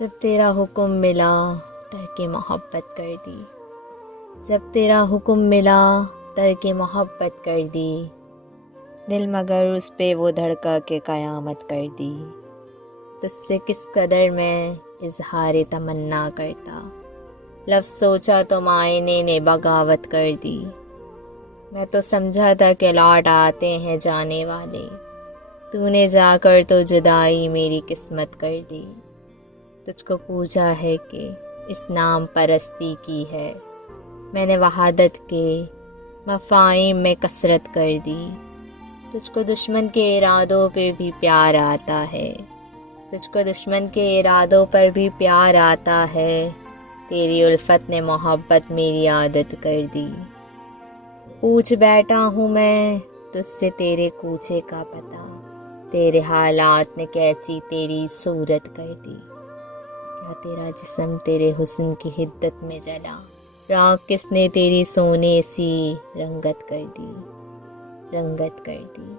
جب تیرا حکم ملا ترک محبت کر دی، جب تیرا حکم ملا ترک محبت کر دی، دل مگر اس پہ وہ دھڑکا کے قیامت کر دی۔ تجھ سے کس قدر میں اظہار تمنا کرتا، لفظ سوچا تو معائنے نے بغاوت کر دی۔ میں تو سمجھا تھا کہ لوٹ آتے ہیں جانے والے، تو نے جا کر تو جدائی میری قسمت کر دی۔ تجھ کو پوچھا ہے کہ اس نام پرستی کی ہے، میں نے وحادت کے مفاہیم میں کثرت کر دی۔ تجھ کو دشمن کے ارادوں پہ بھی پیار آتا ہے، تجھ کو دشمن کے ارادوں پر بھی پیار آتا ہے، تیری الفت نے محبت میری عادت کر دی۔ پوچھ بیٹھا ہوں میں تجھ سے تیرے کوچے کا پتہ، تیرے حالات نے کیسی تیری صورت کر دی۔ کیا تیرا جسم تیرے حسن کی حدت میں جلا، راکھ کس نے تیری سونے سی رنگت کر دی، رنگت کر دی۔